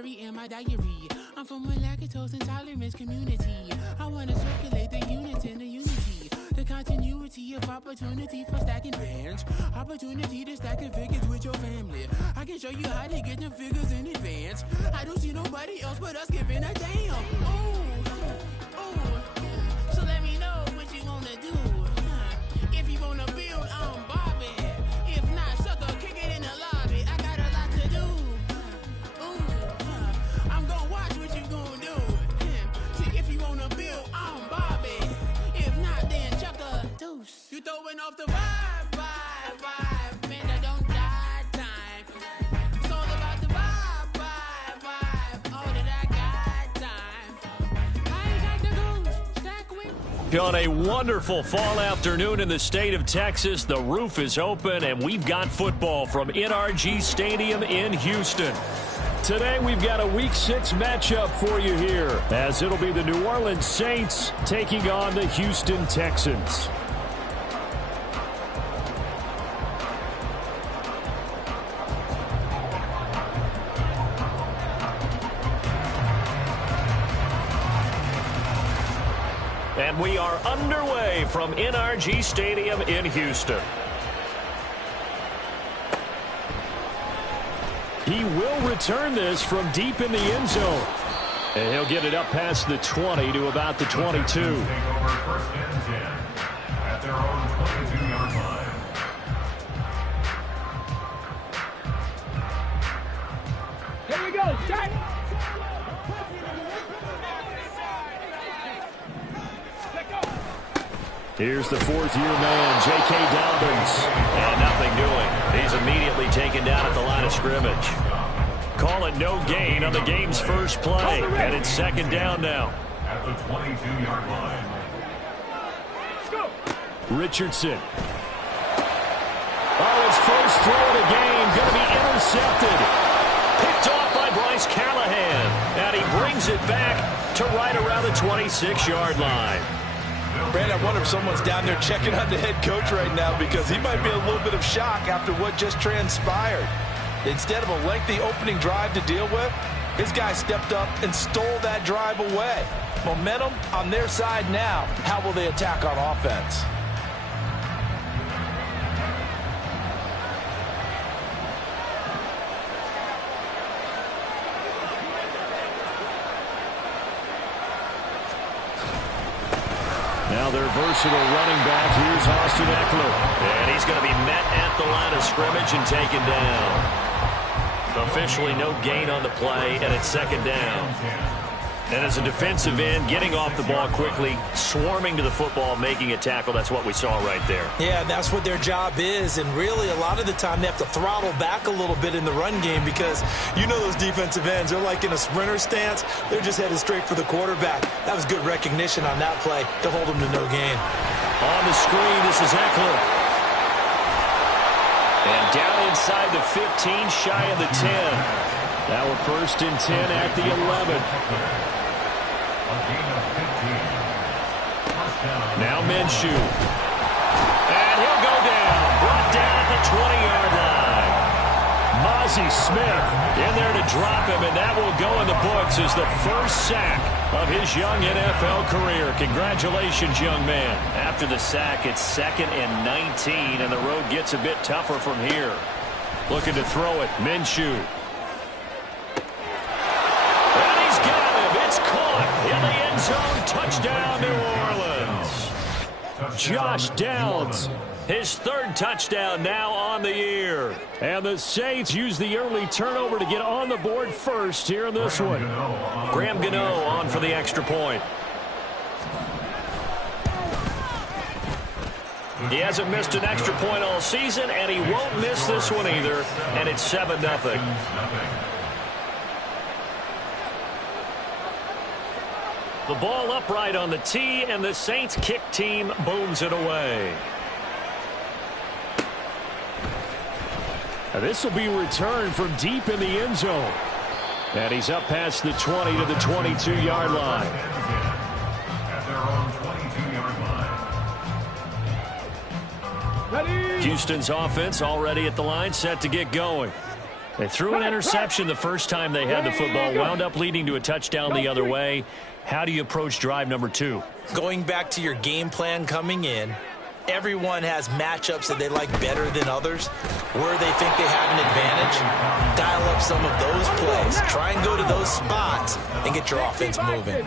dairy in my diary. I'm from a lactose intolerance community. I wanna circulate the units in the unity. The continuity of opportunity for stacking bands. Opportunity to stacking figures with your family. I can show you how to get them figures in advance. I don't see nobody else but us giving a damn. So let me know what you wanna do. If you wanna build, I'm Bobby. If not, sucker, kick it in the lobby. I got a lot to do. I'm gonna watch what you gonna do. See, if you wanna build, I'm Bobby. If not, then chuck a deuce. You throwing off the vibe, man, that don't die time. It's all about the vibe. All that I got time. I ain't got the goose, stack with. On a wonderful fall afternoon in the state of Texas, the roof is open, and we've got football from NRG Stadium in Houston. Today, we've got a Week 6 matchup for you here, as it'll be the New Orleans Saints taking on the Houston Texans. And we are underway from NRG Stadium in Houston. He will return this from deep in the end zone. And he'll get it up past the 20 to about the 22. Take over first and 10 at their own 22-yard line. Here we go, check! Here's the fourth-year man, J.K. Dobbins. And nothing doing. He's immediately taken down at the line of scrimmage. Call it no gain on the game's first play. And it's second down now. At the 22-yard line. Richardson. Oh, his first throw of the game going to be intercepted. Picked off by Bryce Callahan. And he brings it back to right around the 26-yard line. Brandon, I wonder if someone's down there checking on the head coach right now, because he might be in a little bit of shock after what just transpired. Instead of a lengthy opening drive to deal with, his guy stepped up and stole that drive away. Momentum on their side now. How will they attack on offense? Now their versatile running back, here's Austin Eckler. And he's going to be met at the line of scrimmage and taken down. Officially no gain on the play, and it's second down. And as a defensive end, getting off the ball quickly, swarming to the football, making a tackle, that's what we saw right there. Yeah, that's what their job is, and really a lot of the time they have to throttle back a little bit in the run game, because you know those defensive ends, they're like in a sprinter stance. They're just headed straight for the quarterback. That was good recognition on that play to hold them to no gain. On the screen, this is Eckler. And down inside the 15, shy of the 10. Now we're first and 10 at the 11. Now Minshew. And he'll go down. Brought down at the 20-yard line. Mozzie Smith in there to drop him, and that will go in the books as the first sack of his young NFL career. Congratulations, young man. After the sack, it's second and 19, and the road gets a bit tougher from here. Looking to throw it, Minshew. And he's got him. It's caught in the end zone. Touchdown, New Orleans. Josh Downs, his third touchdown now on the year. And the Saints use the early turnover to get on the board first here in this one. Graham Gano on for the extra point. He hasn't missed an extra point all season, and he won't miss this one either. And it's 7-0. The ball upright on the tee, and the Saints kick team booms it away. And this will be returned from deep in the end zone. And he's up past the 20 to the 22-yard line. At their own 22-yard line. Ready? Houston's offense already at the line, set to get going. They threw an interception the first time they had the football, wound up leading to a touchdown the other way. How do you approach drive number 2? Going back to your game plan coming in, everyone has matchups that they like better than others, where they think they have an advantage. Dial up some of those plays. Try and go to those spots and get your offense moving.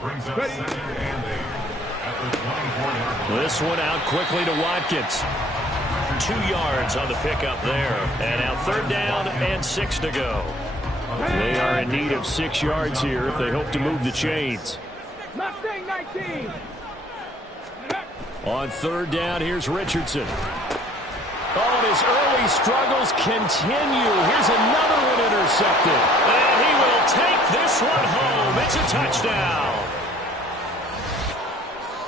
Brings up 2nd and 8 at the 24-yard line. This one out quickly to Watkins. 2 yards on the pickup there. And now 3rd down and 6 to go. They are in need of 6 yards here if they hope to move the chains. Mustang 19. On 3rd down, here's Richardson. Oh, and his early struggles continue. Here's another one intercepted. And he will take this one home. It's a touchdown.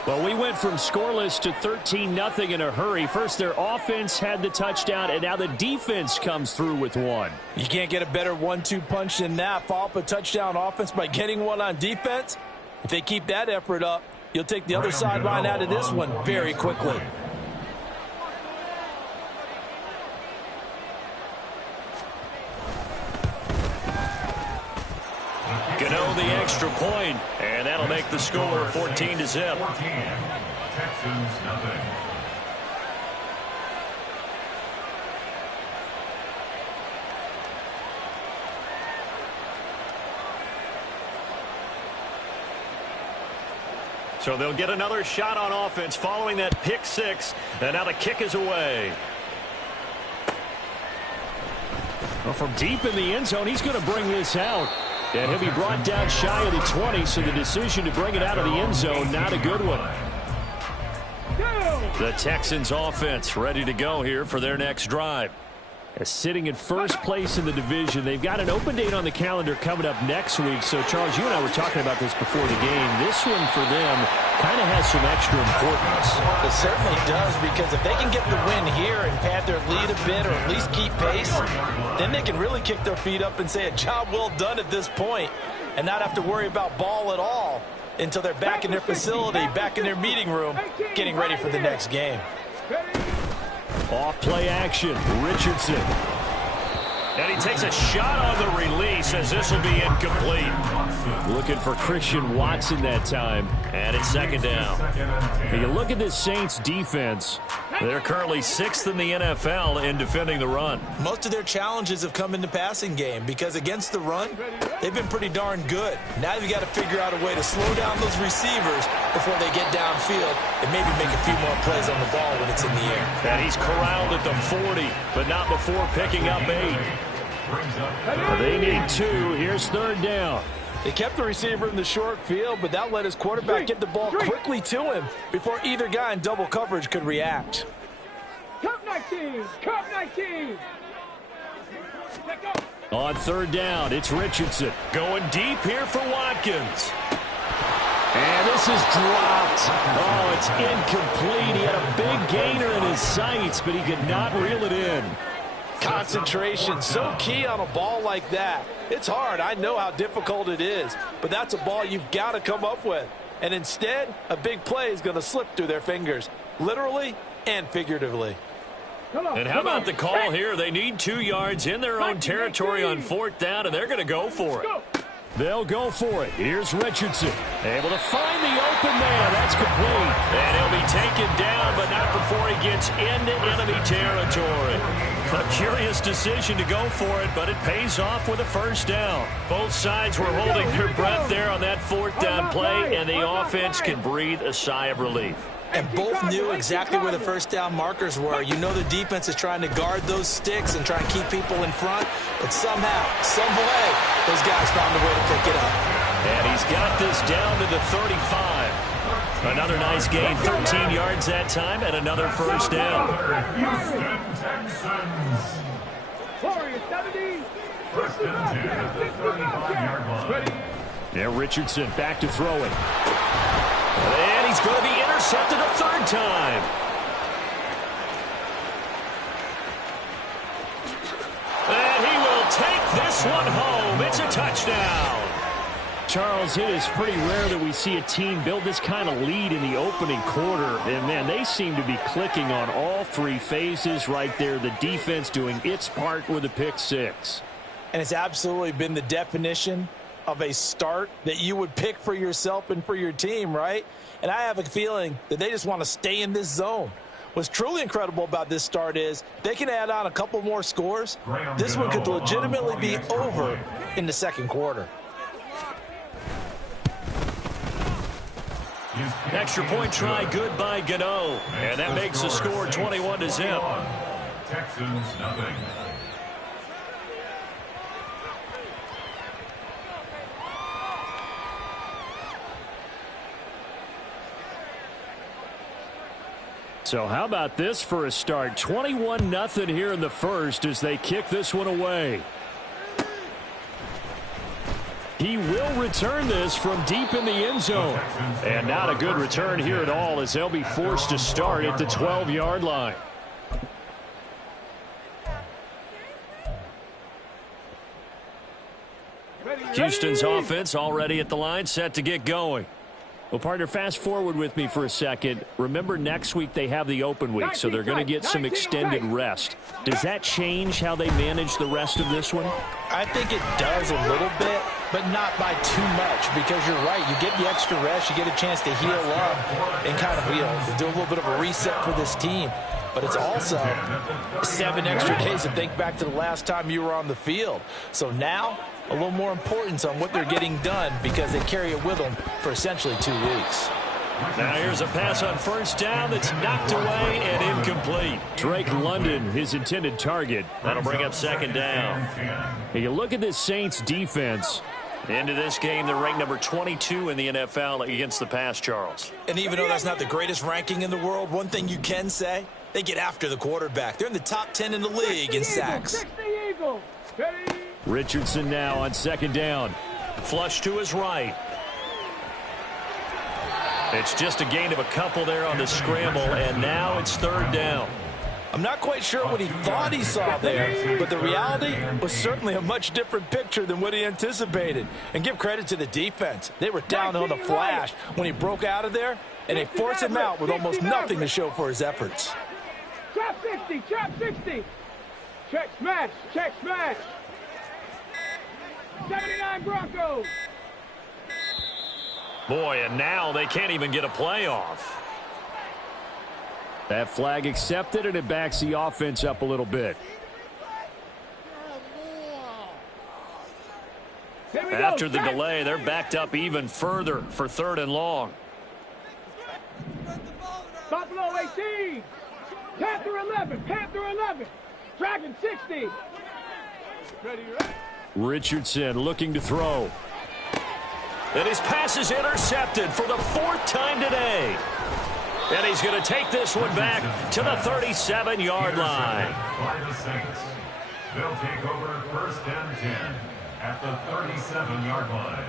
Well, we went from scoreless to 13-0 in a hurry. First, their offense had the touchdown, and now the defense comes through with one. You can't get a better 1-2 punch than that. Follow up a touchdown offense by getting one on defense. If they keep that effort up, you'll take the other sideline out of this one very quickly. Gano the extra point, and that'll make the score 14-0. 14. Texans nothing. So they'll get another shot on offense following that pick 6, and now the kick is away. Well, from deep in the end zone, he's going to bring this out. And he'll be brought down shy of the 20, so the decision to bring it out of the end zone, not a good one. The Texans offense ready to go here for their next drive. Sitting in first place in the division. They've got an open date on the calendar coming up next week. So, Charles, you and I were talking about this before the game. This one for them kind of has some extra importance. It certainly does, because if they can get the win here and pad their lead a bit or at least keep pace, then they can really kick their feet up and say a job well done at this point and not have to worry about ball at all until they're back in their facility, back in their meeting room, getting ready for the next game. Off play action, Richardson. And he takes a shot on the release as this will be incomplete. Looking for Christian Watson that time. And it's 2nd down. When you look at this Saints defense, they're currently 6th in the NFL in defending the run. Most of their challenges have come in the passing game because against the run, they've been pretty darn good. Now you've got to figure out a way to slow down those receivers before they get downfield and maybe make a few more plays on the ball when it's in the air. And he's corralled at the 40, but not before picking up 8. They need 2. Here's 3rd down. They kept the receiver in the short field, but that let his quarterback get the ball quickly to him before either guy in double coverage could react. Cup 19. Cup 19. On 3rd down, it's Richardson. Going deep here for Watkins. And this is dropped. Oh, it's incomplete. He had a big gainer in his sights, but he could not reel it in. Concentration, so key on a ball like that. It's hard. I know how difficult it is, but that's a ball you've got to come up with. And instead, a big play is going to slip through their fingers, literally and figuratively. And how about the call here? They need 2 yards in their own territory on 4th down, and they're going to go for it. They'll go for it. Here's Richardson. Able to find the open man. That's complete. And he'll be taken down, but not before he gets into enemy territory. A curious decision to go for it, but it pays off with a 1st down. Both sides were holding their breath there on that 4th down play, and the offense can breathe a sigh of relief. And both knew exactly where the 1st down markers were. You know the defense is trying to guard those sticks and try and keep people in front, but somehow, some way, those guys found a way to pick it up. And he's got this down to the 35. Another nice gain, 13 yards that time, and another 1st down. Houston Texans. 70. 1st and 10 at the 35-yard line. Yeah, Richardson back to throw it. And he's going to be intercepted a 3rd time. And he will take this one home. It's a touchdown. Charles, it is pretty rare that we see a team build this kind of lead in the opening quarter. And, man, they seem to be clicking on all three phases right there. The defense doing its part with a pick six. And it's absolutely been the definition of a start that you would pick for yourself and for your team, right? And I have a feeling that they just want to stay in this zone. What's truly incredible about this start is they can add on a couple more scores. This one could legitimately be over in the second quarter. Extra point try good by Gano. And that makes the score 21-0. Texans nothing. So how about this for a start? 21-0 here in the first as they kick this one away. He will return this from deep in the end zone. And not a good return here at all as they'll be forced to start at the 12-yard line. Houston's offense already at the line, set to get going. Well, partner, fast forward with me for a second. Remember, next week they have the open week, so they're going to get some extended rest. Does that change how they manage the rest of this one? I think it does a little bit, but not by too much, because you're right. You get the extra rest, you get a chance to heal up and kind of, do a little bit of a reset for this team. But it's also 7 extra days to think back to the last time you were on the field. So now, a little more importance on what they're getting done because they carry it with them for essentially 2 weeks. Now here's a pass on first down that's knocked away and incomplete. Drake London, his intended target. That'll bring up second down. Hey, you look at this Saints defense. Into this game, they're ranked number 22 in the NFL against the pass, Charles. And even though that's not the greatest ranking in the world, one thing you can say, they get after the quarterback. They're in the top 10 in the league in sacks. Richardson now on second down. Flush to his right. It's just a gain of a couple there on the scramble, and now it's third down. I'm not quite sure what he thought he saw there, but the reality was certainly a much different picture than what he anticipated. And give credit to the defense. They were down on the flash when he broke out of there, and they forced him out with almost nothing to show for his efforts. Trap 60, trap 60. Check smash, check smash. 79 Broncos. Boy, and now they can't even get a playoff. That flag accepted, and it backs the offense up a little bit. After the delay, they're backed up even further for third and long. Buffalo 18. Panther 11. Panther 11. Dragon 60. Ready, right? Richardson looking to throw. And his pass is intercepted for the 4th time today. And he's going to take this one back to the 37-yard line. By the Saints. They'll take over first and 10 at the 37-yard line.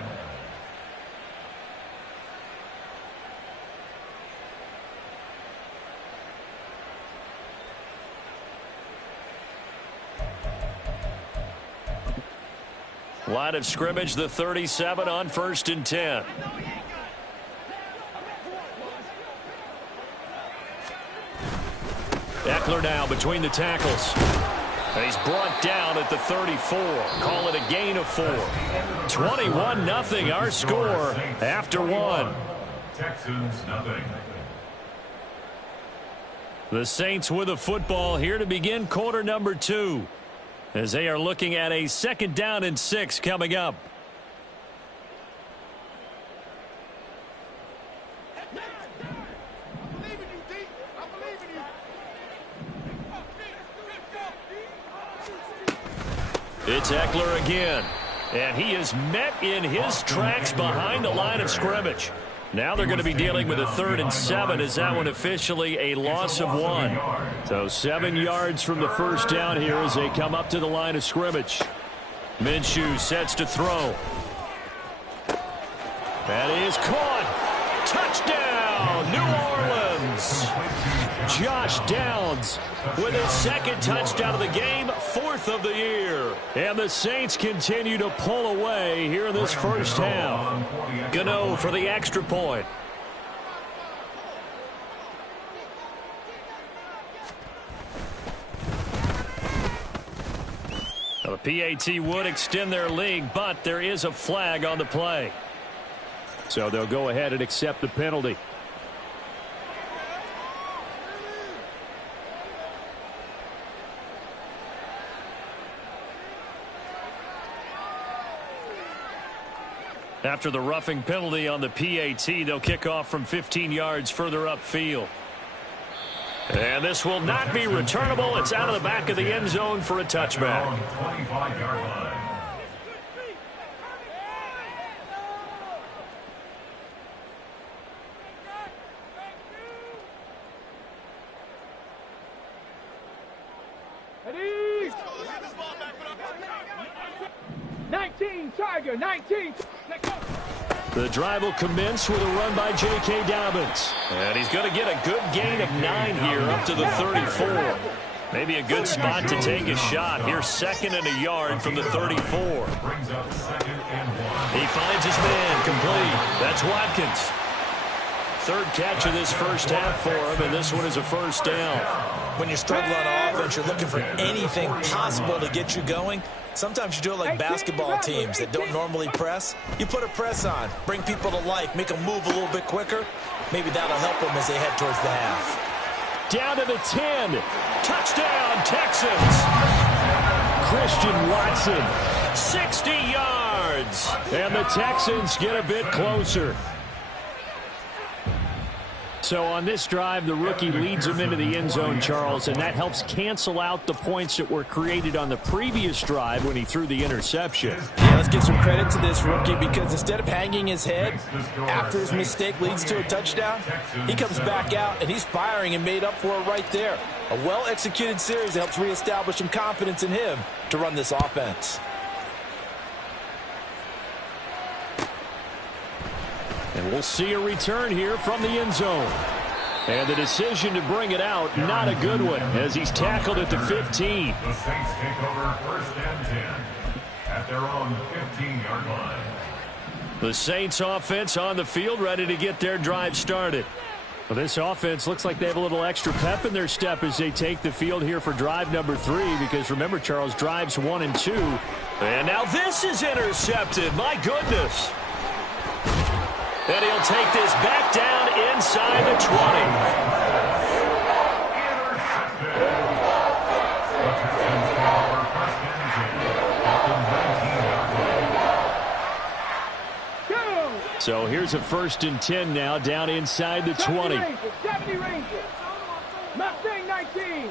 Line of scrimmage, the 37 on first and 10. Eckler now between the tackles. And he's brought down at the 34. Call it a gain of 4. 21-0 our score after 1. Texans nothing. The Saints with a football here to begin quarter number 2. As they are looking at a 2nd down and 6 coming up. It's Eckler again. And he is met in his tracks behind the line of scrimmage. Now they're going to be dealing with a 3rd and 7 as that one officially a loss of 1. So 7 yards from the first down here as they come up to the line of scrimmage. Minshew sets to throw. That is caught. Touchdown, New Orleans. Josh Downs with his second touchdown of the game, 4th of the year. And the Saints continue to pull away here in this first half. Gano for the extra point. Now, the PAT would extend their lead, but there is a flag on the play. So they'll go ahead and accept the penalty. After the roughing penalty on the PAT, they'll kick off from 15 yards further upfield. And this will not be returnable. It's out of the back of the end zone for a touchback. 25-yard line. Ready? 19, Tiger, 19. The drive will commence with a run by J.K. Dobbins. And he's going to get a good gain of 9 here up to the 34. Maybe a good spot to take a shot. Here's 2nd and a yard from the 34. Brings up 2nd and 1. He finds his man complete. That's Watkins. 3rd catch of this first half for him, and this one is a first down. When you struggle on offense, you're looking for anything possible to get you going. Sometimes you do it like basketball teams that don't normally press. You put a press on, bring people to life, make them move a little bit quicker. Maybe that'll help them as they head towards the half. Down to the 10. Touchdown, Texans. Christian Watson, 60 yards. And the Texans get a bit closer. So on this drive, the rookie leads him into the end zone, Charles, and that helps cancel out the points that were created on the previous drive when he threw the interception. Yeah, let's give some credit to this rookie because instead of hanging his head after his mistake leads to a touchdown, he comes back out and he's firing and made up for it right there. A well-executed series that helps reestablish some confidence in him to run this offense. And we'll see a return here from the end zone. And the decision to bring it out, not a good one, as he's tackled at the 15. The Saints take over 1st and 10 at their own 15-yard line. The Saints offense on the field, ready to get their drive started. Well, this offense looks like they have a little extra pep in their step as they take the field here for drive number 3, because remember, Charles, drives 1 and 2. And now this is intercepted. My goodness. And he'll take this back down inside the 20. So here's a 1st and 10 now, down inside the 20. 70 Rangers. Mustang 19.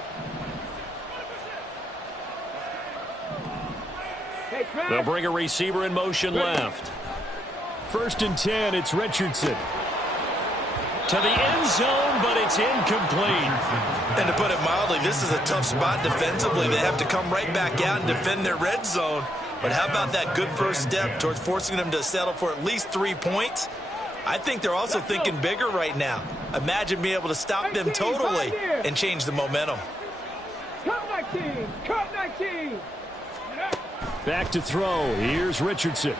They'll bring a receiver in motion left. 1st and 10, it's Richardson. To the end zone, but it's incomplete. And to put it mildly, this is a tough spot defensively. They have to come right back out and defend their red zone. But how about that good first step towards forcing them to settle for at least 3 points? I think they're also thinking bigger right now. Imagine being able to stop them totally and change the momentum. Cup 19. Cup 19. Back to throw. Here's Richardson.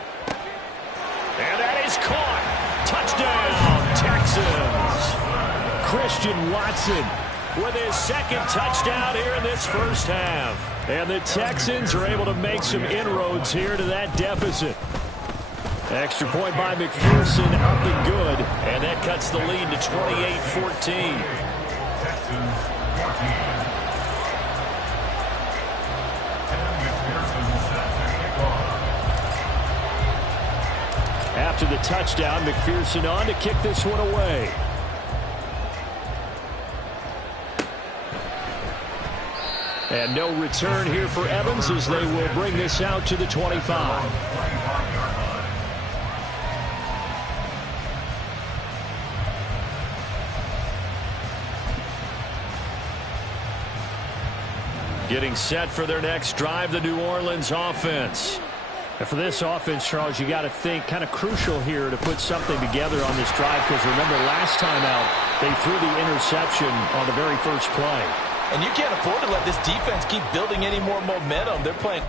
And that is caught. Touchdown, Texans. Christian Watson with his 2nd touchdown here in this first half. And the Texans are able to make some inroads here to that deficit. Extra point by McPherson, up and good. And that cuts the lead to 28-14. Texans 14. After the touchdown, McPherson on to kick this one away. And no return here for Evans as they will bring this out to the 25. Getting set for their next drive, the New Orleans offense. And for this offense, Charles, you got to think kind of crucial here to put something together on this drive, because remember last time out they threw the interception on the very first play. And you can't afford to let this defense keep building any more momentum. They're playing.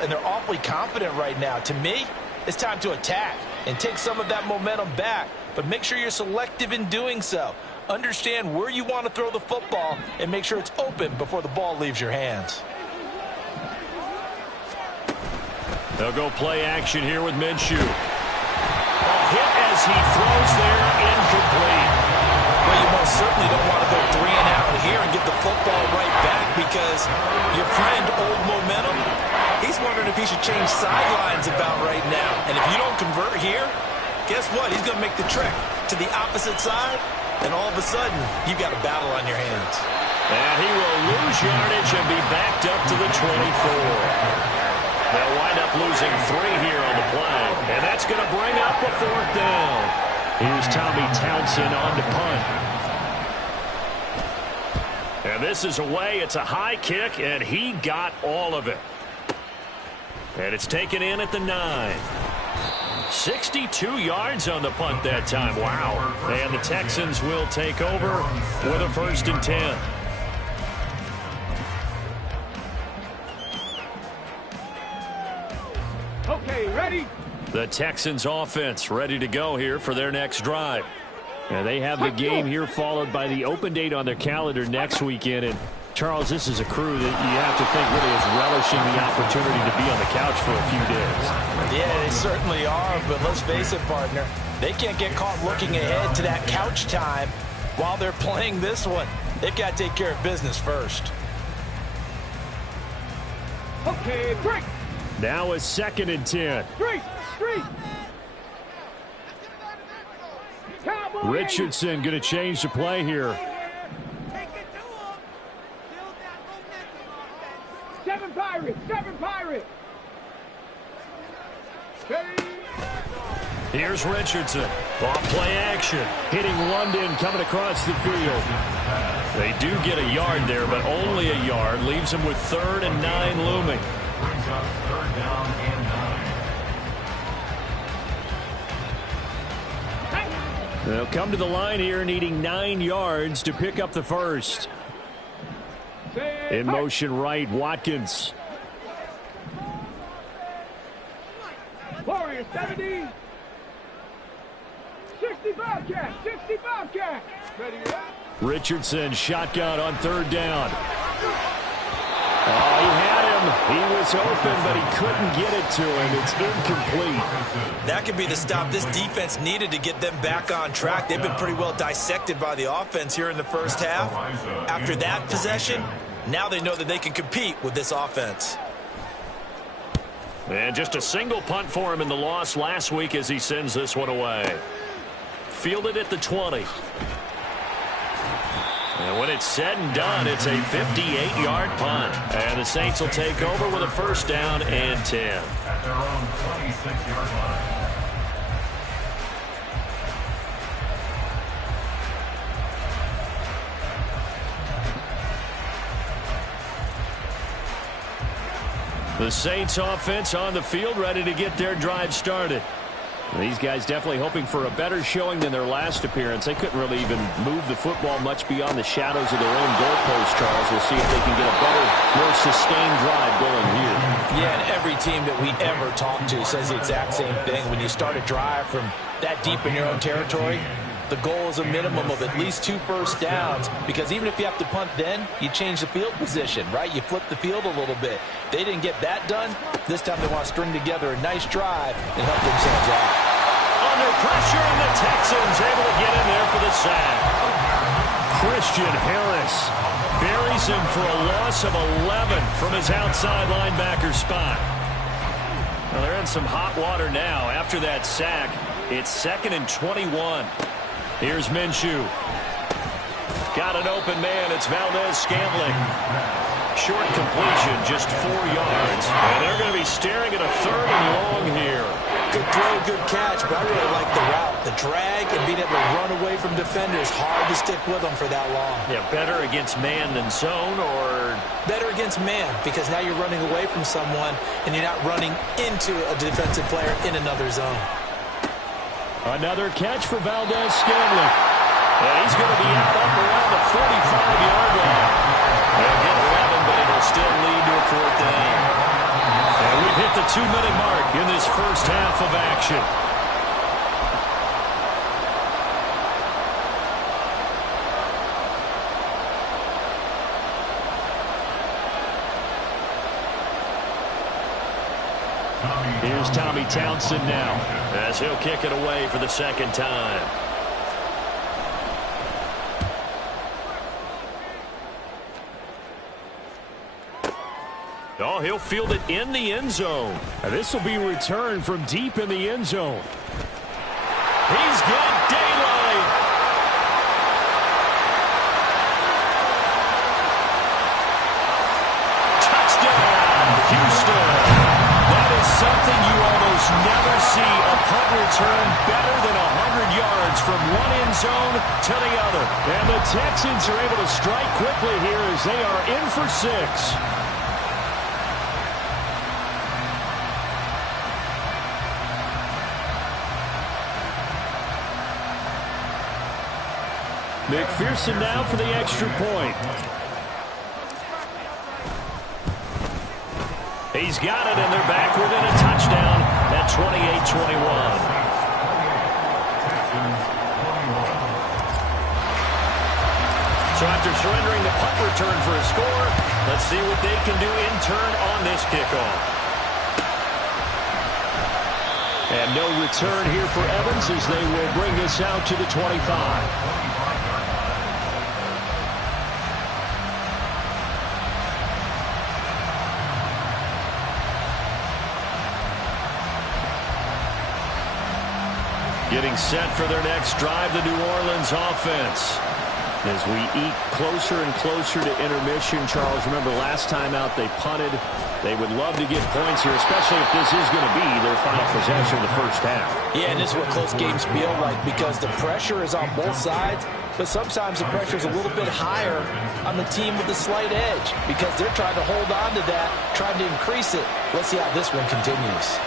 And they're awfully confident right now. To me, it's time to attack and take some of that momentum back. But make sure you're selective in doing so. Understand where you want to throw the football and make sure it's open before the ball leaves your hands. They'll go play action here with Minshew. A hit as he throws there, incomplete. Well, you most certainly don't want to go 3 and out here and get the football right back, because your friend, old momentum, he's wondering if he should change sidelines about right now. And if you don't convert here, guess what? He's going to make the trek to the opposite side, and all of a sudden, you've got a battle on your hands. And he will lose yardage and be backed up to the 24. They'll wind up losing 3 here on the play, and that's going to bring up a 4th down. Here's Tommy Townsend on to punt. And this is away. It's a high kick, and he got all of it. And it's taken in at the 9. 62 yards on the punt that time. Wow. And the Texans will take over with a 1st and 10. Okay, ready? The Texans offense ready to go here for their next drive. And they have the game here followed by the open date on their calendar next weekend. And Charles, this is a crew that you have to think really is relishing the opportunity to be on the couch for a few days. Yeah, they certainly are, but let's face it, partner. They can't get caught looking ahead to that couch time while they're playing this one. They've got to take care of business first. Okay, break. Now a 2nd and 10. Street. Cowboy. Richardson going to change the play here. Seven Pirates. Here's Richardson. Off play action. Hitting London coming across the field. They do get a yard there, but only a yard. Leaves them with 3rd and 9 looming. Brings up 3rd down and 9. They'll come to the line here needing 9 yards to pick up the 1st. In motion right, Watkins. Warriors 70. 60 Bobcat. Ready up. Richardson shotgun on 3rd down. Oh, he had him. He was open, but he couldn't get it to him. It's incomplete. That could be the stop this defense needed to get them back on track. They've been pretty well dissected by the offense here in the first half. After that possession, now they know that they can compete with this offense. And just a single punt for him in the loss last week as he sends this one away. Fielded at the 20. And when it's said and done, it's a 58-yard punt. And the Saints will take over with a 1st down and 10. At their own 26-yard line. The Saints offense on the field ready to get their drive started. These guys definitely hoping for a better showing than their last appearance. They couldn't really even move the football much beyond the shadows of their own goalpost, Charles. We'll see if they can get a better, more sustained drive going here. Yeah, and every team that we ever talk to says the exact same thing. When you start a drive from that deep in your own territory, the goal is a minimum of at least 2 first downs, because even if you have to punt then, you change the field position, right? You flip the field a little bit. They didn't get that done. This time they want to string together a nice drive and help themselves out. Under pressure, and the Texans able to get in there for the sack. Christian Harris buries him for a loss of 11 from his outside linebacker spot. Well, they're in some hot water now. After that sack, it's 2nd and 21. Here's Minshew. Got an open man. It's Valdez-Scantling. Short completion, just 4 yards. And they're going to be staring at a 3rd and long here. Good throw, good catch, but I really like the route. The drag and being able to run away from defenders. Hard to stick with them for that long. Yeah, better against man than zone, or? Better against man, because now you're running away from someone and you're not running into a defensive player in another zone. Another catch for Valdez-Scantling. And he's going to be out up around the 45-yard line. They'll get 11, but it'll still lead to a 4th down. And we've hit the 2-minute mark in this first half of action. Here's Tommy Townsend now, as he'll kick it away for the 2nd time. Oh, he'll field it in the end zone. This will be returned from deep in the end zone. He's got daylight. Touchdown, Houston. That is something you almost never see. A punt return better than 100 yards from one end zone to the other. And the Texans are able to strike quickly here as they are in for 6. McPherson now for the extra point. He's got it, and they're back within a touchdown at 28-21. So after surrendering the punt return for a score, let's see what they can do in turn on this kickoff. And no return here for Evans as they will bring this out to the 25. Getting set for their next drive, the New Orleans offense. As we eat closer and closer to intermission, Charles, remember last time out they punted. They would love to get points here, especially if this is going to be their final possession of the first half. Yeah, and this is what close games feel like because the pressure is on both sides, but sometimes the pressure is a little bit higher on the team with the slight edge because they're trying to hold on to that, trying to increase it. Let's see how this one continues.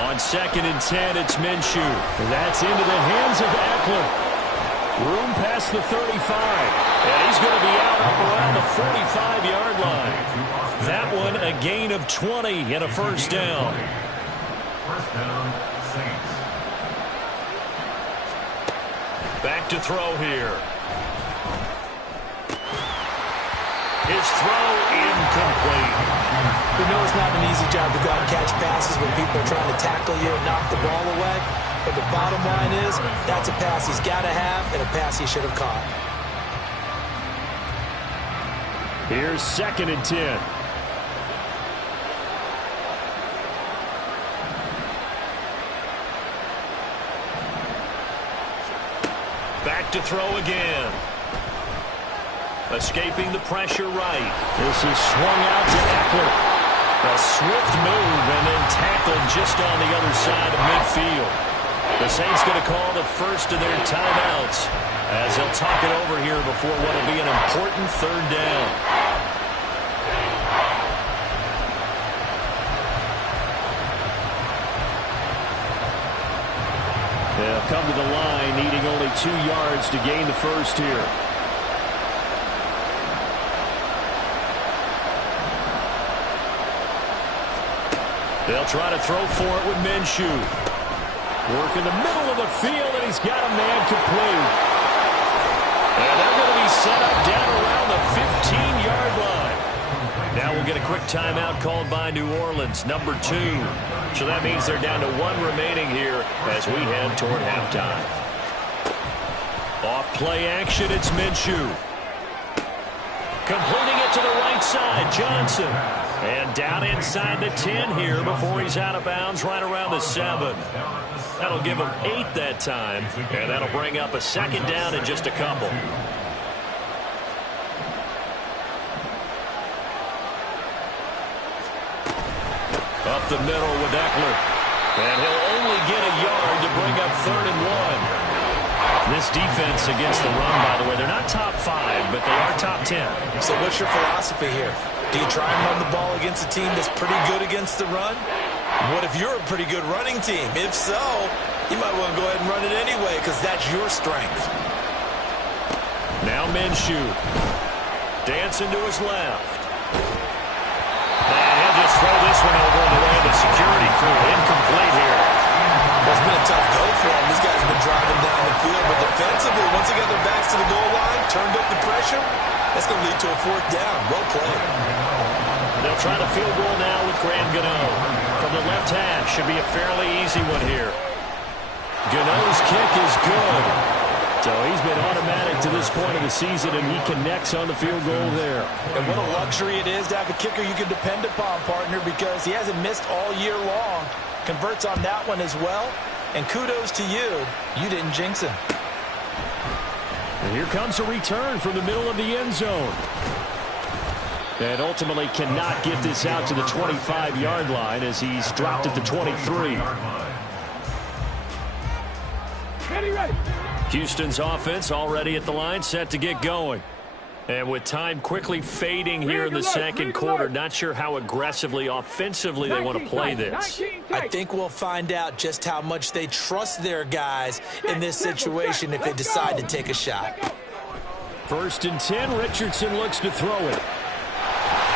On 2nd and 10, it's Minshew. That's into the hands of Eckler. Room past the 35. And he's going to be out up around the 45-yard line. That one a gain of 20 and a first down. First down, Saints. Back to throw here. His throw incomplete. We know it's not an easy job to go out and catch passes when people are trying to tackle you and knock the ball away. But the bottom line is, that's a pass he's got to have and a pass he should have caught. Here's 2nd and 10. Back to throw again. Escaping the pressure right. This is swung out to Eckler. A swift move and then tackled just on the other side of midfield. The Saints going to call the first of their timeouts as they'll talk it over here before what will be an important 3rd down. They'll come to the line needing only 2 yards to gain the first here. They'll try to throw for it with Minshew. Work in the middle of the field, and he's got a man complete. And they're going to be set up down around the 15-yard line. Now we'll get a quick timeout called by New Orleans, number 2. So that means they're down to 1 remaining here as we head toward halftime. Off play action, it's Minshew. Completing it to the right side, Johnson. And down inside the 10 here before he's out of bounds right around the 7. That'll give him 8 that time, and that'll bring up a 2nd down in just a couple. Up the middle with Eckler. And he'll only get a yard to bring up 3rd and 1. This defense against the run, by the way, they're not top 5, but they are top 10. So what's your philosophy here? Do you try and run the ball against a team that's pretty good against the run? What if you're a pretty good running team? If so, you might want to go ahead and run it anyway because that's your strength. Now Minshew. Dancing to his left. And he'll just throw this one over in the way of the security crew. Incomplete here. Well, it's been a tough go for him. These guys have been driving down the field, but defensively, once they got their backs to the goal line, turned up the pressure, that's going to lead to a 4th down. Well played. They'll try the field goal now with Graham Gano. From the left hash, should be a fairly easy one here. Gano's kick is good. So he's been automatic to this point of the season, and he connects on the field goal there. And what a luxury it is to have a kicker you can depend upon, partner, because he hasn't missed all year long. Converts on that one as well. And kudos to you. You didn't jinx him. And here comes a return from the middle of the end zone. And ultimately cannot get this out to the 25-yard line as he's dropped at the 23. Ready. Houston's offense already at the line, set to get going. And with time quickly fading here in the second quarter, not sure how aggressively, offensively they want to play this. I think we'll find out just how much they trust their guys in this situation if they decide to take a shot. 1st and 10, Richardson looks to throw it.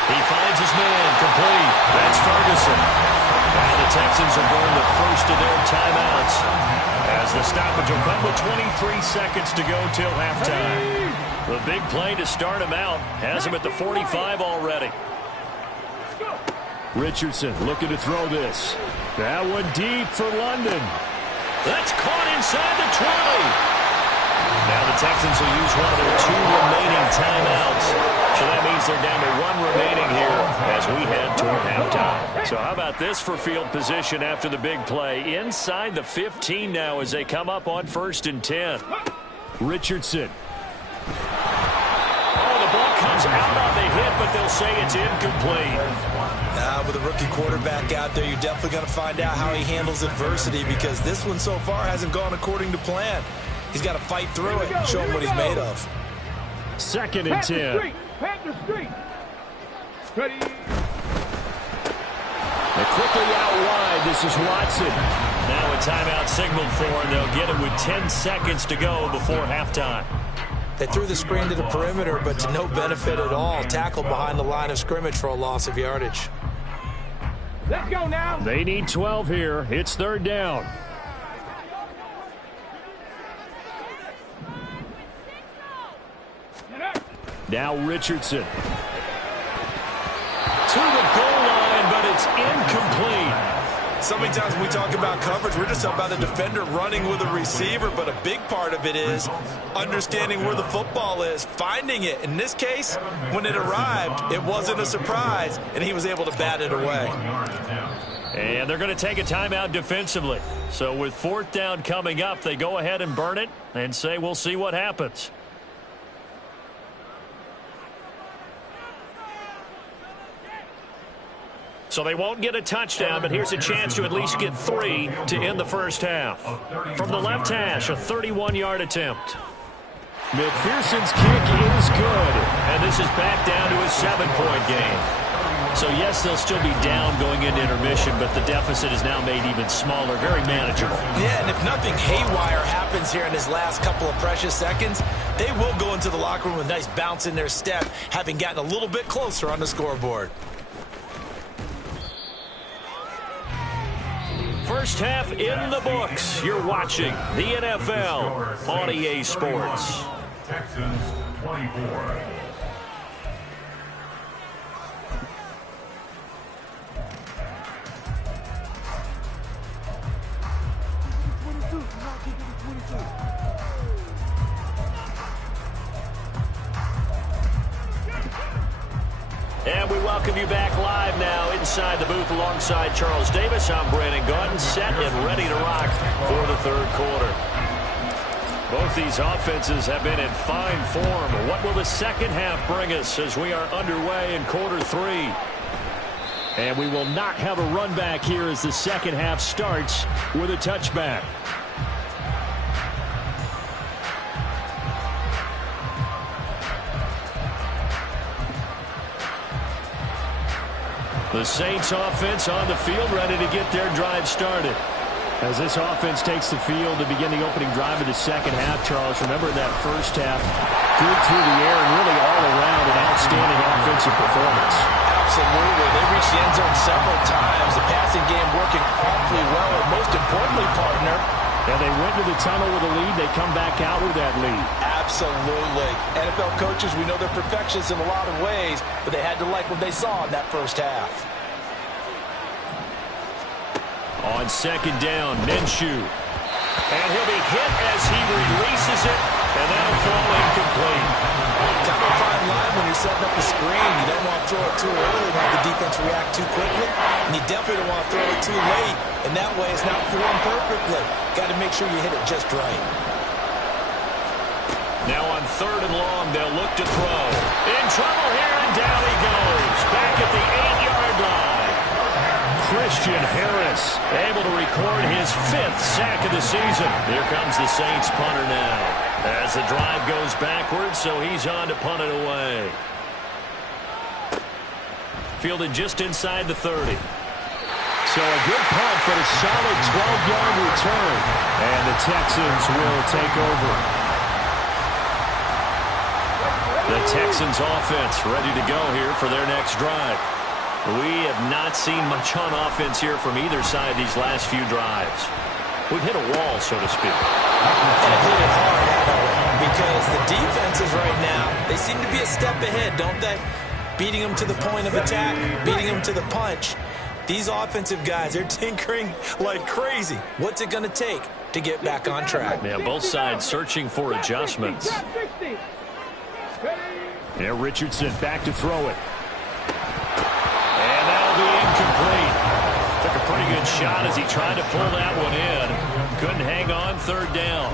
He finds his man, complete. That's Ferguson. Now the Texans will burn the first of their timeouts as the stoppage will come with 23 seconds to go till halftime. The big play to start him out has him at the 45 already. Richardson looking to throw this. That one deep for London. That's caught inside the 20. Now the Texans will use one of their 2 remaining timeouts. So that means they're down to 1 remaining here as we head toward halftime. So how about this for field position after the big play? Inside the 15 now as they come up on 1st and 10. Richardson. Oh, the ball comes out on the hit, but they'll say it's incomplete. With a rookie quarterback out there, you're definitely going to find out how he handles adversity because this one so far hasn't gone according to plan. He's got to fight through it and show him what he's made of. 2nd and 10. Panther Street. Ready. They're quickly out wide. This is Watson. Now a timeout signaled for, and they'll get it with 10 seconds to go before halftime. They threw the screen to the perimeter, but to no benefit at all. Tackled behind the line of scrimmage for a loss of yardage. Let's go now. They need 12 here. It's 3rd down. Now Richardson. To the goal line, but it's incomplete. So many times when we talk about coverage, we're just talking about the defender running with a receiver, but a big part of it is understanding where the football is, finding it. In this case, when it arrived, it wasn't a surprise, and he was able to bat it away. And they're going to take a timeout defensively. So with 4th down coming up, they go ahead and burn it and say we'll see what happens. So they won't get a touchdown, but here's a chance to at least get 3 to end the first half. From the left hash, a 31-yard attempt. McPherson's kick is good, and this is back down to a 7-point game. So, yes, they'll still be down going into intermission, but the deficit is now made even smaller, very manageable. Yeah, and if nothing haywire happens here in his last couple of precious seconds, they will go into the locker room with a nice bounce in their step, having gotten a little bit closer on the scoreboard. First half in the books. You're watching the NFL on EA Sports. Texans 24. And we welcome you back live now inside the booth alongside Charles Davis. I'm Brandon Gaudin, set and ready to rock for the 3rd quarter. Both these offenses have been in fine form. What will the second half bring us as we are underway in quarter 3? And we will not have a run back here as the second half starts with a touchback. The Saints offense on the field, ready to get their drive started. As this offense takes the field to begin the opening drive of the second half, Charles, remember that first half, good through the air and really all around an outstanding offensive performance. Absolutely. They reached the end zone several times. The passing game working awfully well, and most importantly, partner, and they went to the tunnel with a lead. They come back out with that lead. Absolutely. NFL coaches, we know they're perfectionists in a lot of ways, but they had to like what they saw in that first half. On second down, Minshew. And he'll be hit as he releases it, and that'll fall incomplete. Kind of a fine line when you're setting up a screen. You don't want to throw it too early and have the defense react too quickly. And you definitely don't want to throw it too late. And that way it's not formed perfectly. Got to make sure you hit it just right. Now on third and long, they'll look to throw. In trouble here, and down he goes. Back at the 8-yard line. Christian Harris able to record his 5th sack of the season. Here comes the Saints punter now. As the drive goes backwards, so he's on to punt it away. Fielded just inside the 30. So a good punt, but a solid 12-yard return. And the Texans will take over. The Texans offense ready to go here for their next drive. We have not seen much on offense here from either side these last few drives. We've hit a wall, so to speak. And hit it hard, haven't we? Because the defenses right now, they seem to be a step ahead, don't they? Beating them to the point of attack, beating them to the punch. These offensive guys, they're tinkering like crazy. What's it going to take to get back on track? Yeah, both sides searching for adjustments. Yeah, Richardson back to throw it. And that'll be incomplete. Took a pretty good shot as he tried to pull that one in. Couldn't hang on third down.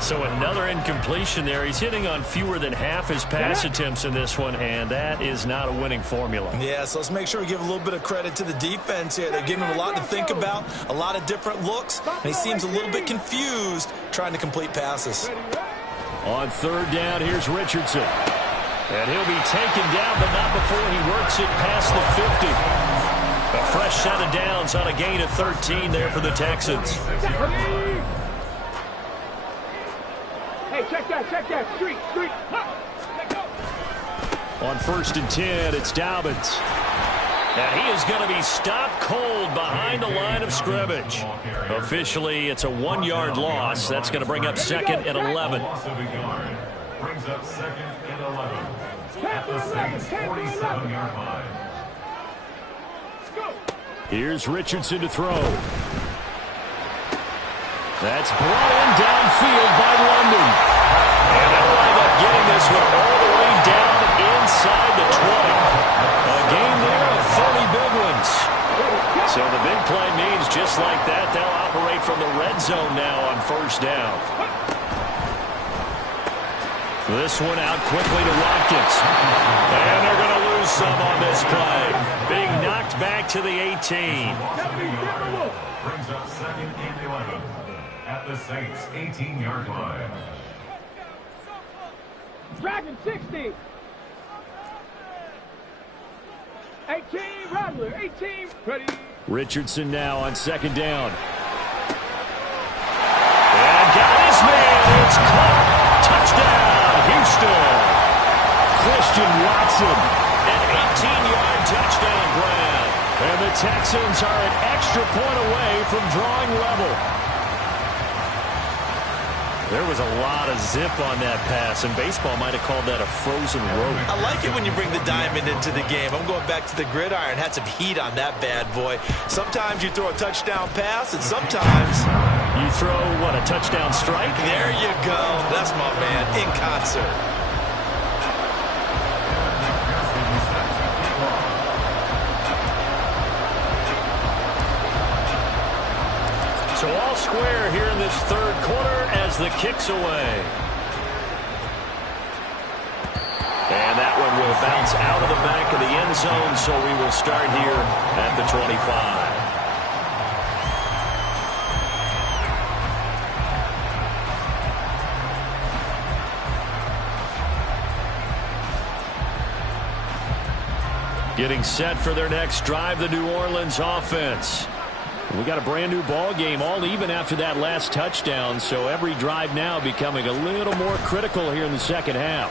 So another incompletion there. He's hitting on fewer than half his pass attempts in this one, and that is not a winning formula. Yeah, so let's make sure we give a little bit of credit to the defense here. They're giving him a lot to think about, a lot of different looks, and he seems a little bit confused trying to complete passes. On third down, here's Richardson. And he'll be taken down, but not before he works it past the 50. A fresh set of downs on a gain of 13 there for the Texans. Hey, check that. Street. On first and 10, it's Dobbins. And he is going to be stopped cold behind the line of scrimmage. Officially, it's a 1-yard loss. That's going to bring up second and 11. Brings up second and 11 at the Saints' 47-yard line. Here's Richardson to throw. That's brought in downfield by London. And they'll wind up getting this one all the way down inside the 20. A game there of 30 big ones. So the big play means just like that, they'll operate from the red zone now on first down. This one out quickly to Watkins. And they're going to lose some on this play. Being knocked back to the 18. Brings up second and 11 at the Saints' 18-yard line. Dragon 60. 18, Rattler, 18, ready. Richardson now on second down. And got his man. It's caught. Touchdown, Houston. Christian Watson. An 18-yard touchdown grab. And the Texans are an extra point away from drawing level. There was a lot of zip on that pass, and baseball might have called that a frozen rope. I like it when you bring the diamond into the game. I'm going back to the gridiron. Had some heat on that bad boy. Sometimes you throw a touchdown pass, and sometimes you throw, what, a touchdown strike? There you go. That's my man, in concert. So all square here in this third quarter as the kick's away. And that one will bounce offense out of the back of the end zone, so we will start here at the 25. Getting set for their next drive, the New Orleans offense. We got a brand new ball game, all even after that last touchdown, so every drive now becoming a little more critical here in the second half.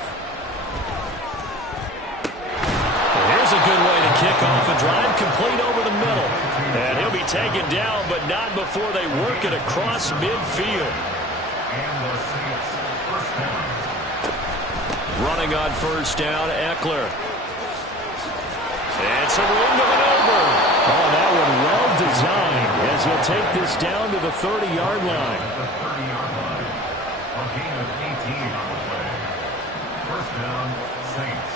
Here's a good way to kick off a drive, complete over the middle. And he'll be taken down, but not before they work it across midfield. Running on first down, Eckler. And some room to maneuver. Oh, that one well designed as he'll take this down to the 30-yard line. The 30-yard line. A gain of 18 on the play. First down, Saints.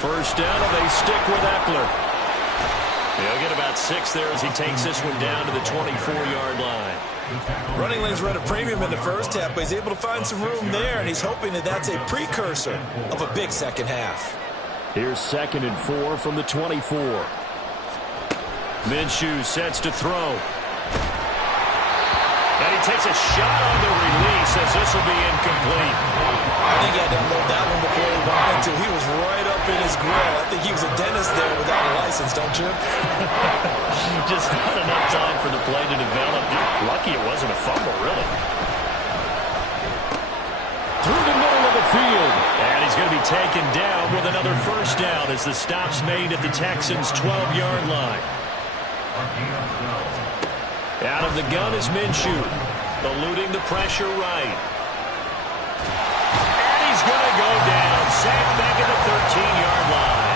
First down, and they stick with Eckler. He'll get about 6 there as he takes this one down to the 24-yard line. Running lanes were at a premium in the first half, but he's able to find some room there, and he's hoping that that's a precursor of a big second half. Here's 2nd and 4 from the 24. Minshew sets to throw. And he takes a shot on the release as this will be incomplete. I think he had to unload that one before he wanted to. He was right up in his grill. I think he was a dentist there without a license, don't you? Just not enough time for the play to develop. Lucky it wasn't a fumble, really. Through the middle of the field. And he's going to be taken down with another first down as the stop's made at the Texans' 12-yard line. Out of the gun is Minshew, eluding the pressure right. And he's going to go down, sacked back at the 13-yard line.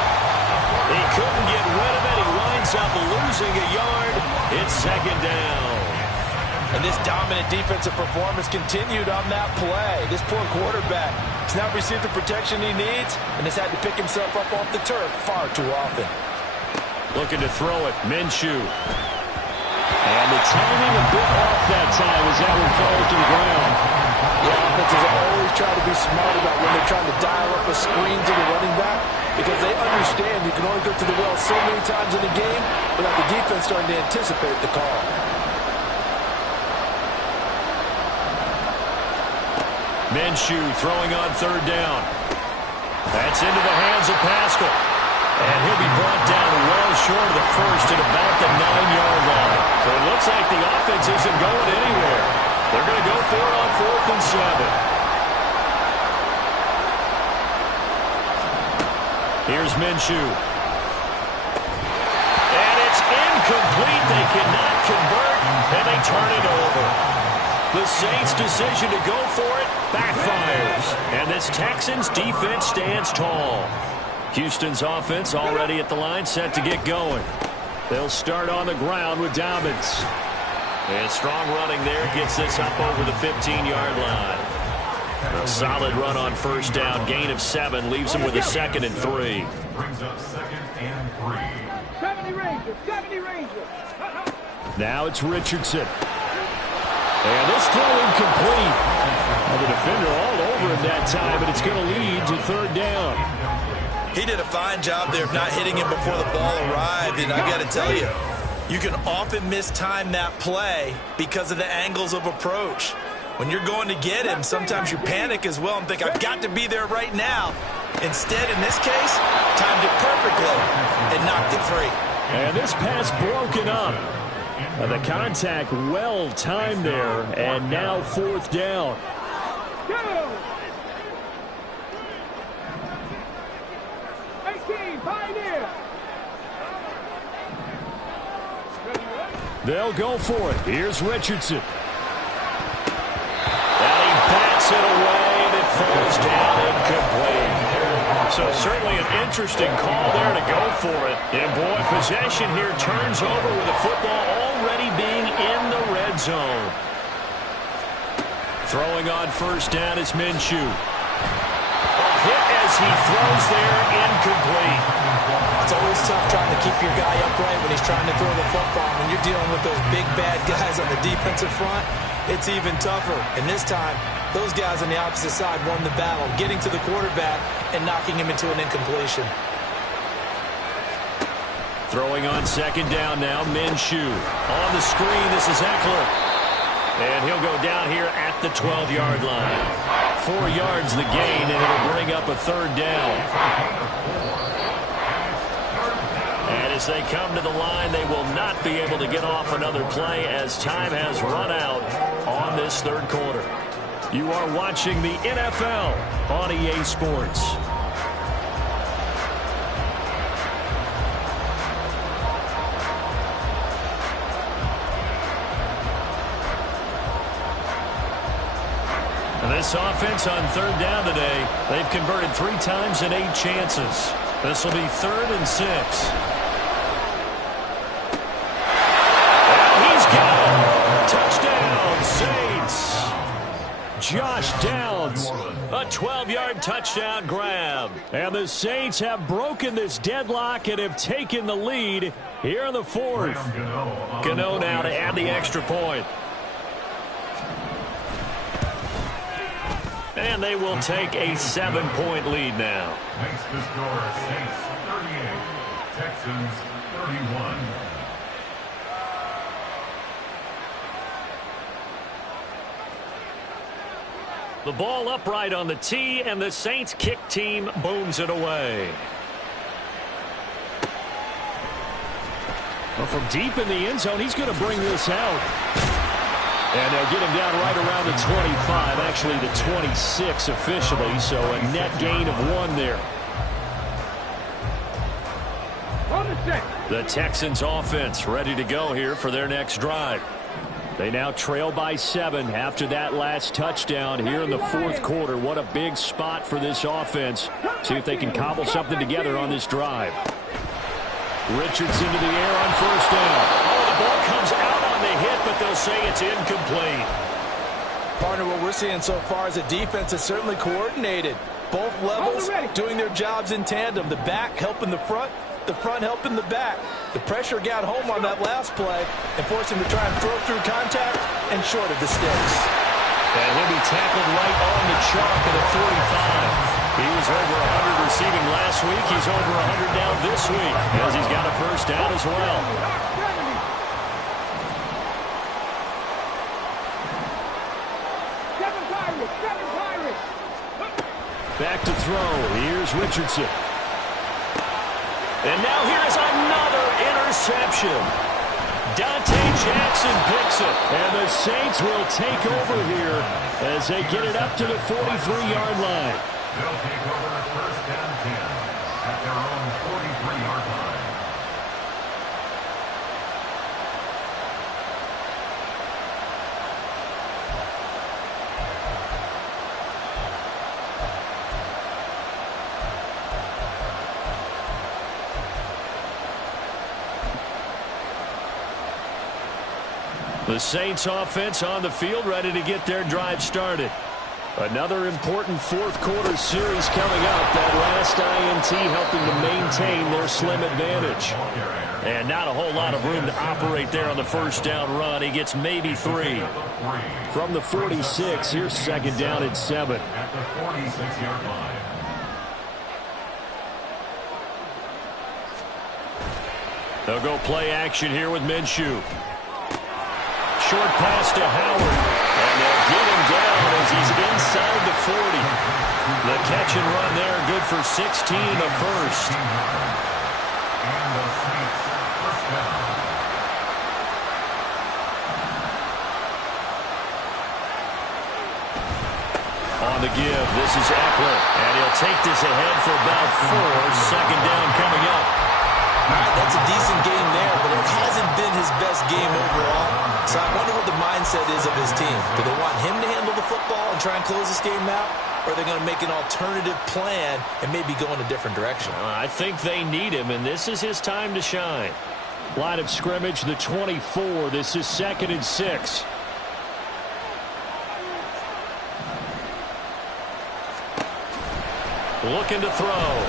He couldn't get rid of it. He winds up losing a yard. It's 2nd down. And this dominant defensive performance continued on that play. This poor quarterback has not received the protection he needs and has had to pick himself up off the turf far too often. Looking to throw it, Minshew. And the timing a bit off that time as that one falls to the ground. The offenses always try to be smart about when they're trying to dial up a screen to the running back because they understand you can only go to the well so many times in a game without the defense starting to anticipate the call. Minshew throwing on 3rd down. That's into the hands of Pascal. And he'll be brought down well short of the first at about the 9-yard line. So it looks like the offense isn't going anywhere. They're going to go for it on 4th and 7. Here's Minshew. And it's incomplete. They cannot convert, and they turn it over. The Saints' decision to go for it backfires. And this Texans defense stands tall. Houston's offense already at the line, set to get going. They'll start on the ground with Dobbins. And strong running there gets this up over the 15-yard line. A solid run on first down, gain of 7, leaves him with a 2nd and 3. Brings up 2nd and 3. 70 Rangers, 70 Rangers. Now it's Richardson. And this throw incomplete. And the defender all over him that time, but it's going to lead to 3rd down. He did a fine job there of not hitting him before the ball arrived, and I got to tell you, you can often mistime that play because of the angles of approach. When you're going to get him, sometimes you panic as well and think, I've got to be there right now. Instead, in this case, timed it perfectly and knocked it free. And this pass broken up. The contact well timed there, and now 4th down. 18, Pioneer. They'll go for it. Here's Richardson. And he bats it away, and it falls down incomplete. So certainly an interesting call there to go for it. And boy, possession here turns over with the football already being in the red zone. Throwing on first down is Minshew. A hit as he throws there, incomplete. It's always tough trying to keep your guy upright when he's trying to throw the football. When you're dealing with those big, bad guys on the defensive front, it's even tougher. And this time, those guys on the opposite side won the battle, getting to the quarterback and knocking him into an incompletion. Throwing on second down now, Minshew. On the screen, this is Eckler. And he'll go down here at the 12-yard line. 4 yards the gain, and it'll bring up a third down. And as they come to the line, they will not be able to get off another play as time has run out on this third quarter. You are watching the NFL on EA Sports. This offense on third down today, they've converted 3 times in 8 chances. This will be 3rd and 6. And he's got him. Touchdown, Saints. Josh Downs, a 12-yard touchdown grab. And the Saints have broken this deadlock and have taken the lead here in the 4th. Gano now to add the extra point. And they will take a 7-point lead now. Makes the score Saints 38, Texans 31. The ball upright on the tee, and the Saints kick team booms it away. Well, from deep in the end zone, he's going to bring this out. And they'll get him down right around the 25, actually the 26 officially, so a net gain of 1 there. The Texans offense ready to go here for their next drive. They now trail by 7 after that last touchdown here in the 4th quarter. What a big spot for this offense. See if they can cobble something together on this drive. Richardson to the air on first down. Oh, the ball comes out on the hit, but they'll say it's incomplete. Partner, what we're seeing so far is a defense that's certainly coordinated. Both levels doing their jobs in tandem. The back helping the front helping the back. The pressure got home on that last play and forced him to try and throw through contact and short of the sticks. And he'll be tackled right on the chalk at a 45. He was over 100 receiving last week. He's over 100 now this week as he's got a first down as well. Back to throw. Here's Richardson. And now here's another interception. Dante Jackson picks it. And the Saints will take over here as they get it up to the 43-yard line. They'll take over first and 10 at their own 43-yard line. The Saints offense on the field ready to get their drive started. Another important 4th quarter series coming up. That last INT helping to maintain their slim advantage. And not a whole lot of room to operate there on the first down run. He gets maybe 3. From the 46, here's second down and 7. At the 46-yard line. They'll go play action here with Minshew. Short pass to Howard. And they'll get him down as he's inside the 40. The catch and run there, good for 16 in the first. And the Saints first down. On the give, this is Eckler. And he'll take this ahead for about 4. Second down coming up. All right, that's a decent game there, but it hasn't been his best game overall. So I wonder what the mindset is of his team. Do they want him to handle the football and try and close this game out? Or are they going to make an alternative plan and maybe go in a different direction? I think they need him, and this is his time to shine. Line of scrimmage, the 24. This is 2nd and 6. Looking to throw.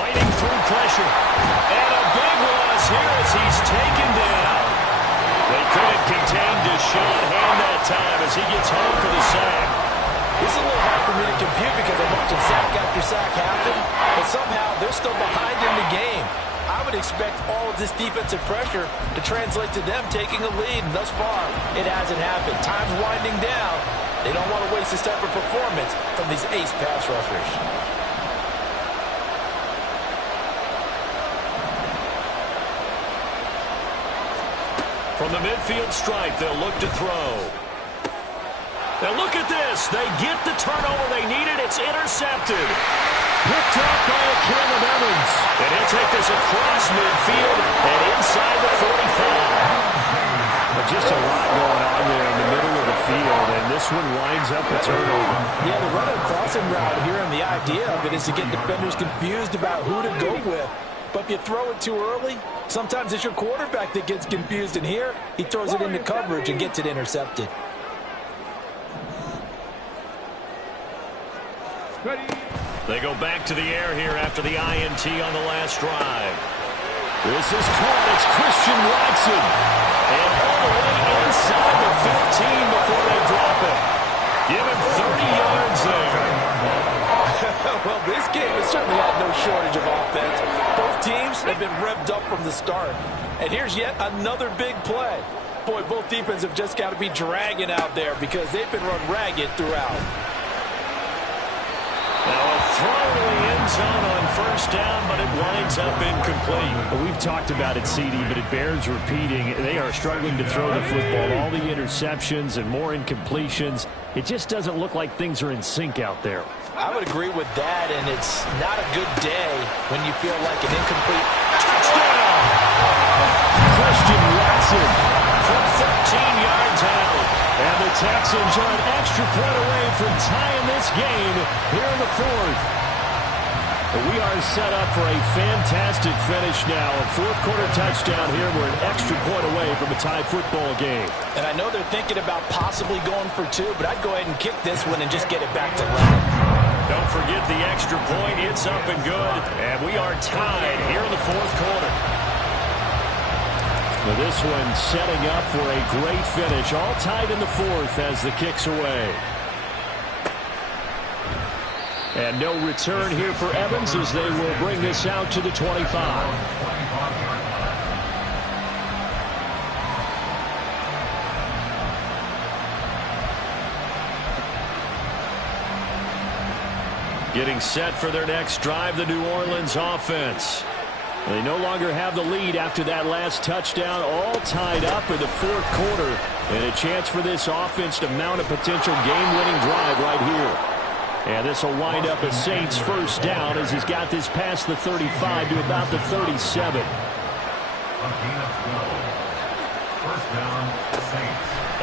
fighting through pressure. And a big loss here as he's taken down. They couldn't contain Deshaun Hand that time as he gets home for the sack. This is a little hard for me to compute because I'm watching sack after sack happen, but somehow they're still behind in the game. I would expect all of this defensive pressure to translate to them taking a lead, and thus far, it hasn't happened. Time's winding down. They don't want to waste this type of performance from these ace pass rushers. From the midfield stripe, they'll look to throw. Now look at this. They get the turnover they needed. It's intercepted. Picked up by a Caleb Evans. And he'll take this across midfield and inside the 45. But just a lot going on there in the middle of the field, and this one winds up a turnover. Yeah, the running crossing route here, and the idea of it is to get defenders confused about who to go with. But if you throw it too early, sometimes it's your quarterback that gets confused, and here he throws it into coverage and gets it intercepted. They go back to the air here after the INT on the last drive. This is caught. It's Christian Watson. And all the way inside the 15 before they drop it. Give him 30 yards there. Well, this game has certainly had no shortage of offense. Both teams have been revved up from the start. And here's yet another big play. Boy, both defenses have just got to be dragging out there because they've been run ragged throughout. Now a throw to the end zone on first down, but it winds up incomplete. Well, we've talked about it, CD, but it bears repeating. They are struggling to throw the football. All the interceptions and more incompletions. It just doesn't look like things are in sync out there. I would agree with that, and it's not a good day when you feel like an incomplete Touchdown! Christian Watson from 13 yards out. And the Texans are an extra point away from tying this game here in the fourth. But we are set up for a fantastic finish now. A fourth-quarter touchdown here. We're an extra point away from a tie football game. And I know they're thinking about possibly going for two, but I'd go ahead and kick this one and just get it back to level. Don't forget the extra point. It's up and good. And we are tied here in the fourth quarter. Well, this one setting up for a great finish. All tied in the fourth as the kick's away. And no return here for Evans as they will bring this out to the 25. Getting set for their next drive, the New Orleans offense. They no longer have the lead after that last touchdown, all tied up in the fourth quarter. And a chance for this offense to mount a potential game-winning drive right here. And this will wind up a Saints first down as he's got this past the 35 to about the 37.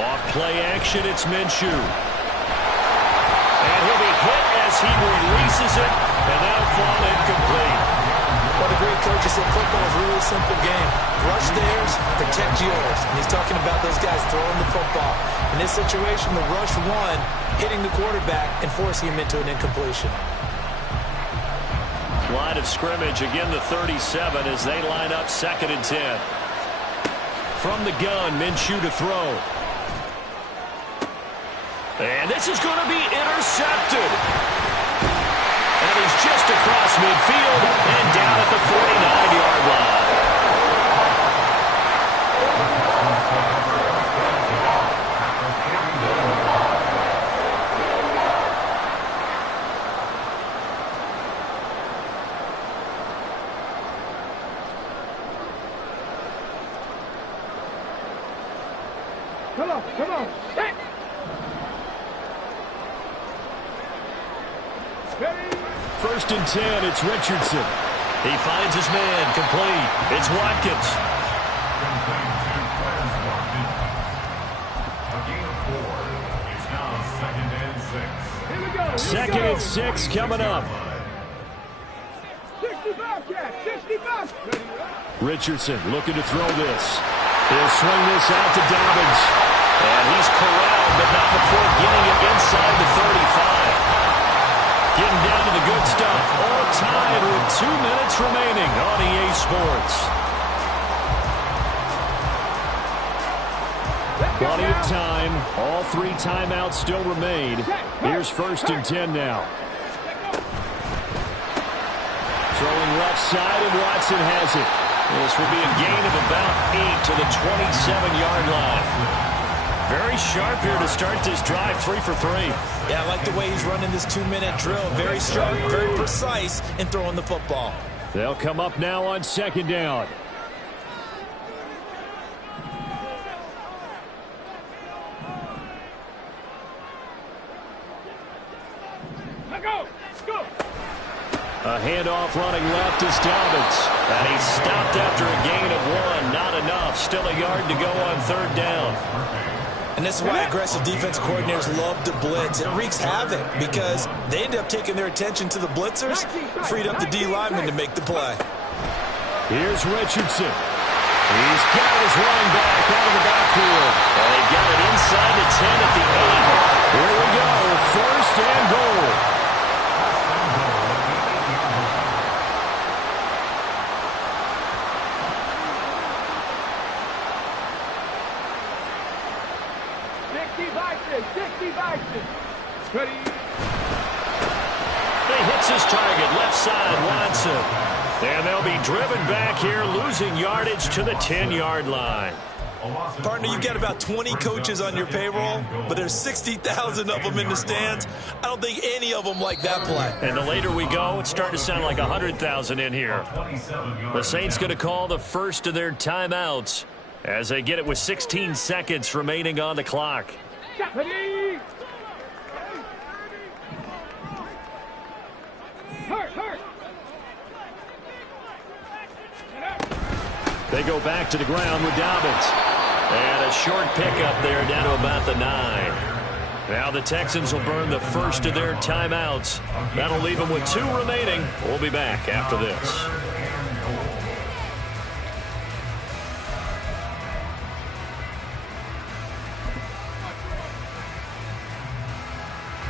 Off play action, it's Minshew. And he'll be hit as he releases it, and that'll fall incomplete. Well, the great coach said football is really a simple game. Rush theirs, protect yours. And he's talking about those guys throwing the football. In this situation, the rush one, hitting the quarterback and forcing him into an incompletion. Line of scrimmage, again the 37 as they line up 2nd and 10. From the gun, Minshew to throw. And this is going to be intercepted. And he's just across midfield and down at the 49-yard line. Come on. Hey. First and 10, it's Richardson. He finds his man, complete. It's Watkins. Second and 6 coming up. 65, Jack, 65. Richardson looking to throw this. He'll swing this out to Dobbins. And he's corralled, but not before getting it inside the 35. Getting down to the good stuff. All are tied with 2 minutes remaining on EA Sports. Plenty of time. All 3 timeouts still remain. Here's 1st and 10 now. Throwing left side, and Watson has it. This will be a gain of about 8 to the 27-yard line. Very sharp here to start this drive, 3 for 3. Yeah, I like the way he's running this 2-minute drill. Very sharp, very precise in throwing the football. They'll come up now on 2nd down. A handoff running left is Dobbins. And he's stopped after a gain of 1. Not enough. Still a yard to go on 3rd down. And this is why aggressive defense coordinators love to blitz. It wreaks havoc because they end up taking their attention to the blitzers, freed up the D lineman to make the play. Here's Richardson. He's got his running back out of the backfield. And they've got it inside the 10 at the 8. Here we go. 1st and goal. Ready. He hits his target, left side, Watson. And they'll be driven back here, losing yardage to the 10-yard line. Partner, you've got about 20 coaches on your payroll, but there's 60,000 of them in the stands. I don't think any of them like that play. And the later we go, it's starting to sound like 100,000 in here. The Saints going to call the first of their timeouts as they get it with 16 seconds remaining on the clock. Ready. They go back to the ground with Dobbins. And a short pickup there down to about the 9. Now the Texans will burn the first of their timeouts. That'll leave them with 2 remaining. We'll be back after this.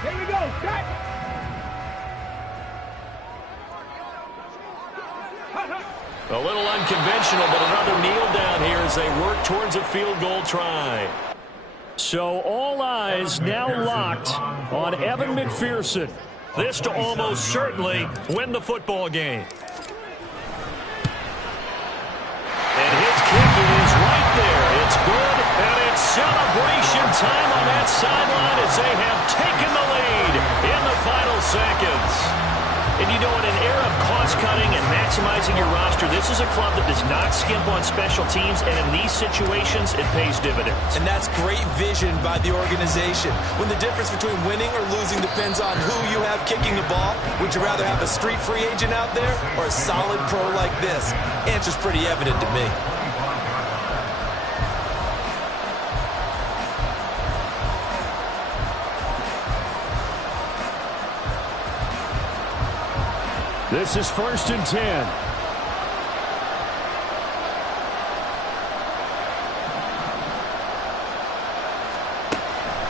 Here we go. Set. A little unconventional, but another kneel down here as they work towards a field goal try. So all eyes now locked on Evan McPherson. This to almost certainly win the football game. And his kick is right there. It's good, and it's celebration time on that sideline as they have taken the lead in the final seconds. And you know, in an era of cost-cutting and maximizing your roster, this is a club that does not skimp on special teams, and in these situations, it pays dividends. And that's great vision by the organization. When the difference between winning or losing depends on who you have kicking the ball, would you rather have a street free agent out there or a solid pro like this? Answer's pretty evident to me. This is 1st and 10.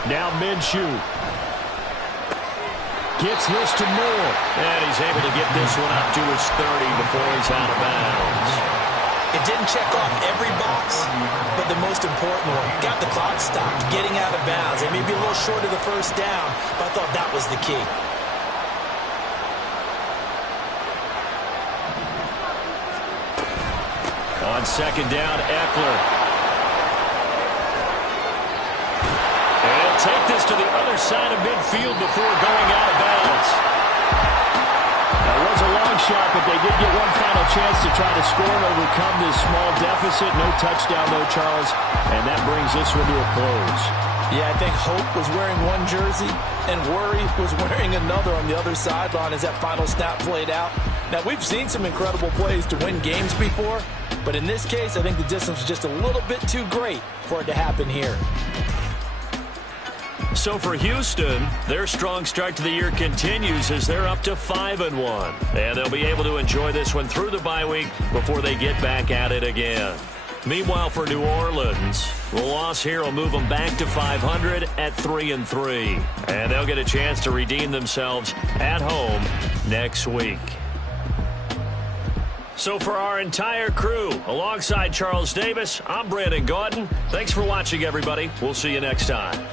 Now Minshew. Gets this to Moore. And he's able to get this one up to his 30 before he's out of bounds. It didn't check off every box, but the most important one, got the clock stopped, getting out of bounds. It may be a little short of the 1st down, but I thought that was the key. On 2nd down, Eckler. And he'll take this to the other side of midfield before going out of bounds. That was a long shot, but they did get one final chance to try to score and overcome this small deficit. No touchdown, though, Charles. And that brings this one to a close. Yeah, I think Hope was wearing one jersey and Worry was wearing another on the other sideline as that final snap played out. Now, we've seen some incredible plays to win games before, but in this case, I think the distance was just a little bit too great for it to happen here. So for Houston, their strong start to the year continues as they're up to 5-1. And they'll be able to enjoy this one through the bye week before they get back at it again. Meanwhile, for New Orleans, the loss here will move them back to 500 at 3-3. And they'll get a chance to redeem themselves at home next week. So for our entire crew, alongside Charles Davis, I'm Brandon Gaudin. Thanks for watching, everybody. We'll see you next time.